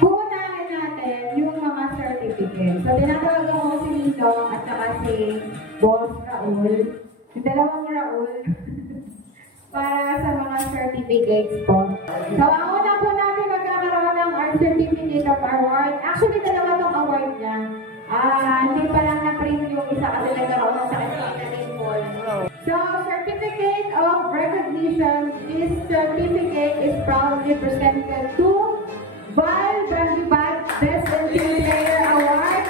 Puunahin natin yung mga certificate. So, tinatawagan ko si Nino at saka si Boss Raul. Yung dalawang Raul. Para sa mga certificates po. So, ang una po natin magkakaroon ng Art Certificate of Award. Actually, dalawa tong award niya. Hindi pa lang na-print yung isa kasi nagkaroon ng sakit sa Interpol. So, Certificate of Recognition. This certificate is proudly presented to Val Brandibat Best Team Player Award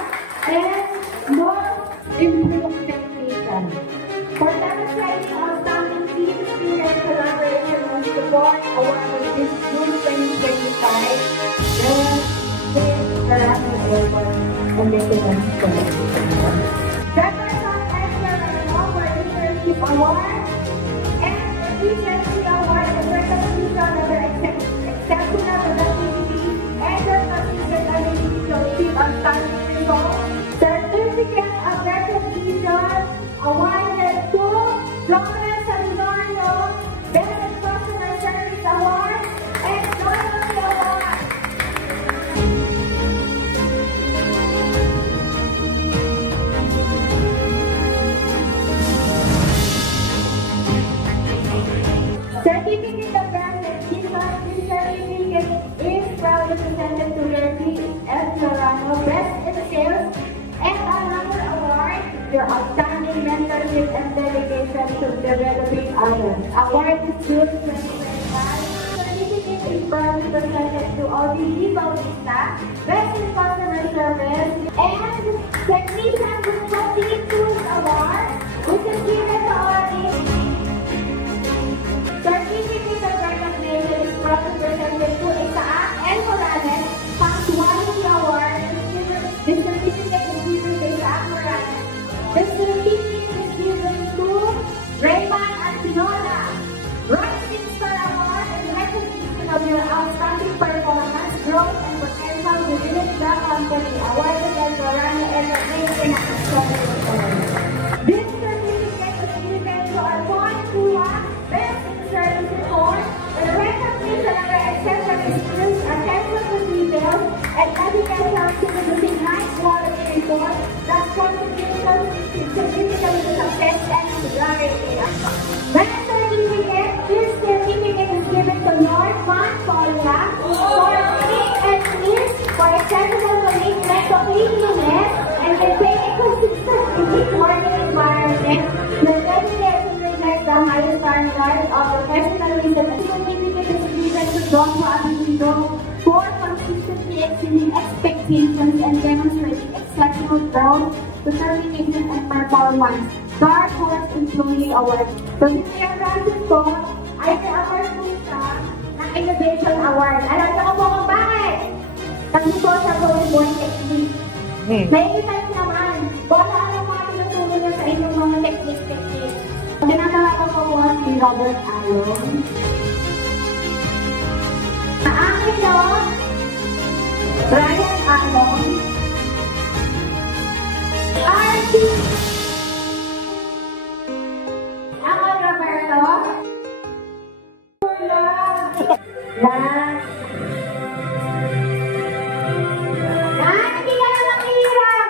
and Most Improved Technician. For demonstrating outstanding team spirit, collaboration, and support, award was this June 2025. The National Airport and Maintenance Collection. Jefferson Excellence for Leadership Award and Efficiency Award and recognition of their exceptional productivity and their consistent ability to achieve outstanding results. Certificate of Recognition awarded to Florence Salinorio, Best Customer Service Award, and Loyalty Award. Certificate of Recognition. This certificate is proudly presented to Yerby F. Lorano, Best in Sales, and another award, your outstanding mentorship and dedication to developing others. Award is June 2025. Certificate is proudly presented to ODG Bautista, Best in Customer Service, and Technician Group of Tools Award, which is given to ODG. Certificate of Recognition is proudly presented to Isaac L. Morales, Punctuality Award. This certificate is given to Isaac Morales. This certificate is given to Raymond Antinola. Rising Star Award and recognition of your outstanding performance, growth, and potential within the company. Awarded by Lorano Entertainment and Accessories. This certificate is given to Alphonse Tua, Best in Service Support, with recognition of their exceptional skills, attention to details, and dedication to producing high-quality reports that contribute significantly to success and popularity. Best certificate. This certificate is given to Norman Paula for being and is for exceptional commitment to cleanliness and maintaining a consistent unique working environment. Your dedication reflects the highest standards of professionalism. This certificate is given to Joshua Abilido for consistently exceeding expectations and demonstrating exceptional growth, determination, and performance. Dark Horse Employee Award. So, si Mayor Francis po ay may-award po siya ng Innovation Award. Alam niyo po kung bakit? Kasi po siya po yung born technique. Nakikita niyo naman, kung ano mga tinutulong niya sa inyong mga technique. Tinatawagan ko po si Robert Alon. Ang akin no, Brian Alon. RT. Ako, Roberto. Hindi ka na makihiram.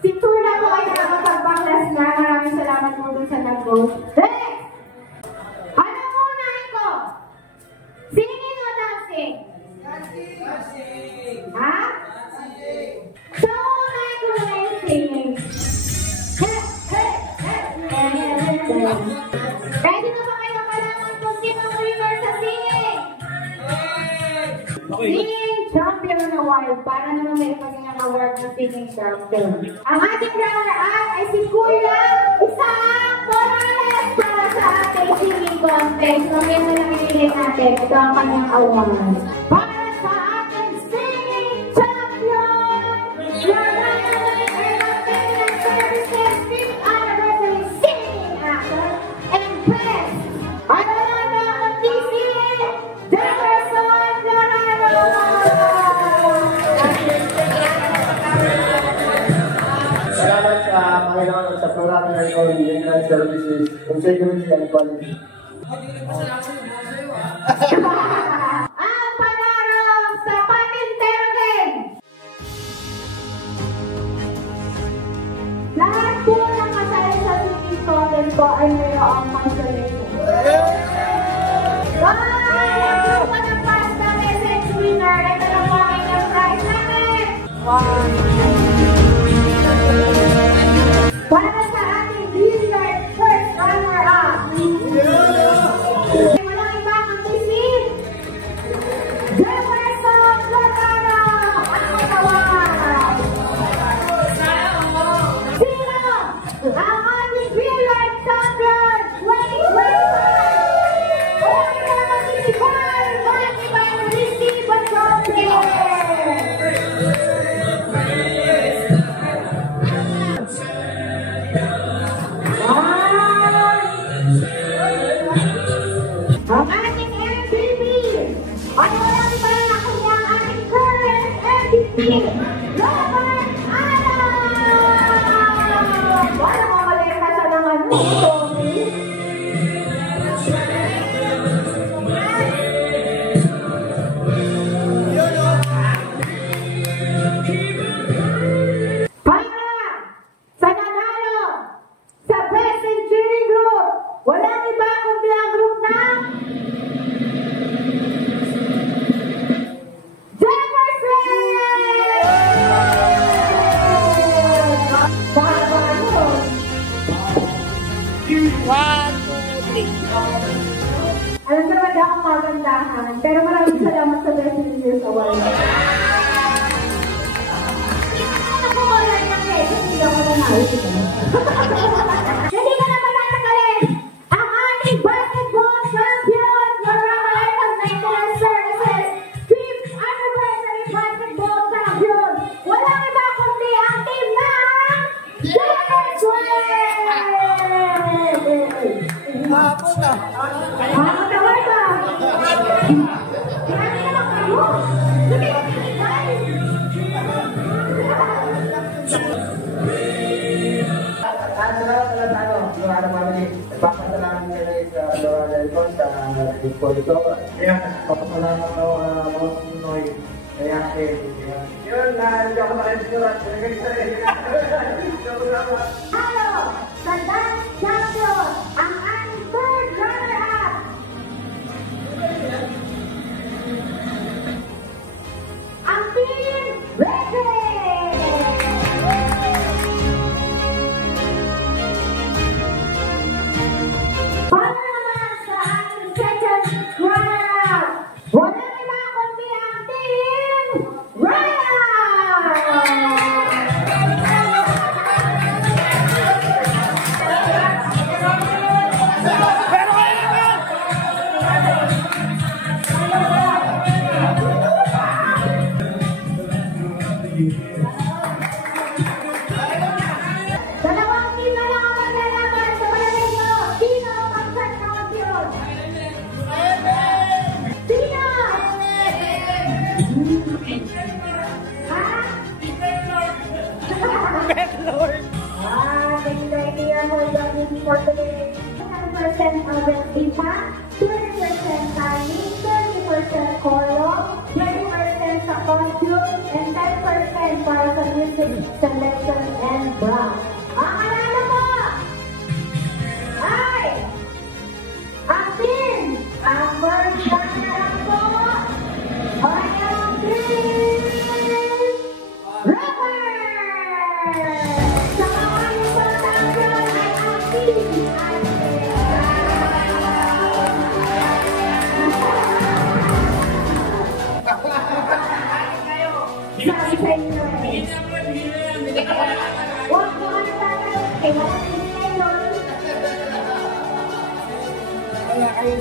Si Tula po ay nakakapagbaklas na. Maraming salamat po dun sa nag-vote. Next! Ano po unahin ko? Singing o dancing? Dancing! Ha? Dancing! So, unahin ko na yung singing. Ready na ba kayo malaman kung sino ang winner sa singing? Singing Champion Award. Para naman may ipaging award ng Singing Champion. Ang ating runner-up ay si Kuya Isaac Morales para sa ating singing contest. Mamaya na lang ililin natin. Ito ang kanyang award. Para sa ating Singing Champion, your runner-up and maintenance services 5th anniversary singing actor and best. Ano na ang DC? Jefferson Lorano! Salamat sa Panginoon at sa programa ng Maintenance Services, Integrity and Quality. Ang panalo sa Patintero Game! Lahat po ng kasali sa singing contest ko ay mayroong consolation. Wow! Ang ng pasta message winner. Ito na po ang inyong prize namin! Para sa ating billiard first runner-up. Walang iba kundi si Jefferson Lozano! Ang tawag! Sino ang ating billiard champion 2025? Huwag naman si Paul! Walang iba kundi si Bachote! Ang ating MVP ay walang iba na kundi ang ating current MVP, Robert Alam! Wala mo malita sa naman mo, Tommy. Para sa nanalo sa Best in Cheering Group, walang iba kundi ang group ng alam naman na akong magandahan, pero maraming salamat sa Best in Years Award. Ako ko lang ng leso, hindi ako nanalo. Hindi ka naman natagalin! Ang ating basketball champion for Ramalayan Maintenance Services 5th Anniversary Basketball Champion! Walang iba kundi ang team ng Daggers Way! Hapon na. Hapon na ba? Grabe naman kayo! Sabi ko guys! Papasalamat kami sa Dora del Con sa disco ito. Kaya, papasalamat ako mga Pinoy. Kaya, yun na, hindi ako nakasulat. Halo! Sa dance champion, ang ating third runner-up! Ang team Reggie! Para naman sa ating second runner-up, walang iba kundi ang team Ryan! Dalawang team na lang ang maglalaban sa palagay mo. Sino ang magsasampiyon? Sino? Ha? Bedlord. Idea mo yung for today. 100% against impact, 20% timing, 30% choral, 20% sa costume, and 10% para sa music selection and brand. Ang alala mo ay ang team, ang first runner-up po ay ang team Robert! Sa mga isang champion ay ang team sabi sa inyo eh. Huwag mo ano tayo. Kaya matatindi kayo. Wala kayo.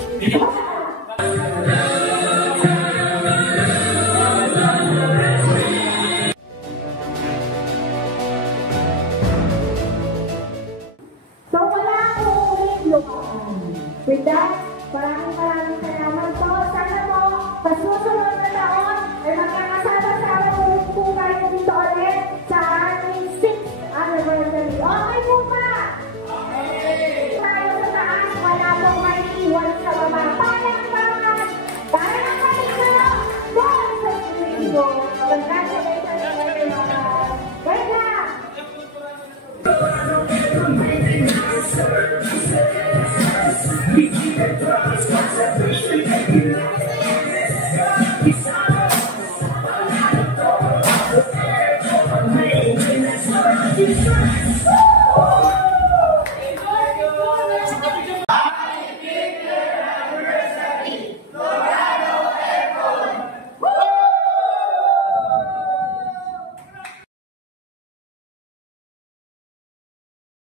So wala akong ulit lumaan. With that, maraming salamat po. Sana po, pasusunod na taon ay magkakasama-sama po kayo dito ulit sa ating 6th anniversary. Okay po ba? Tayo sa taas, wala pong may iwan sa baba. Congratulations.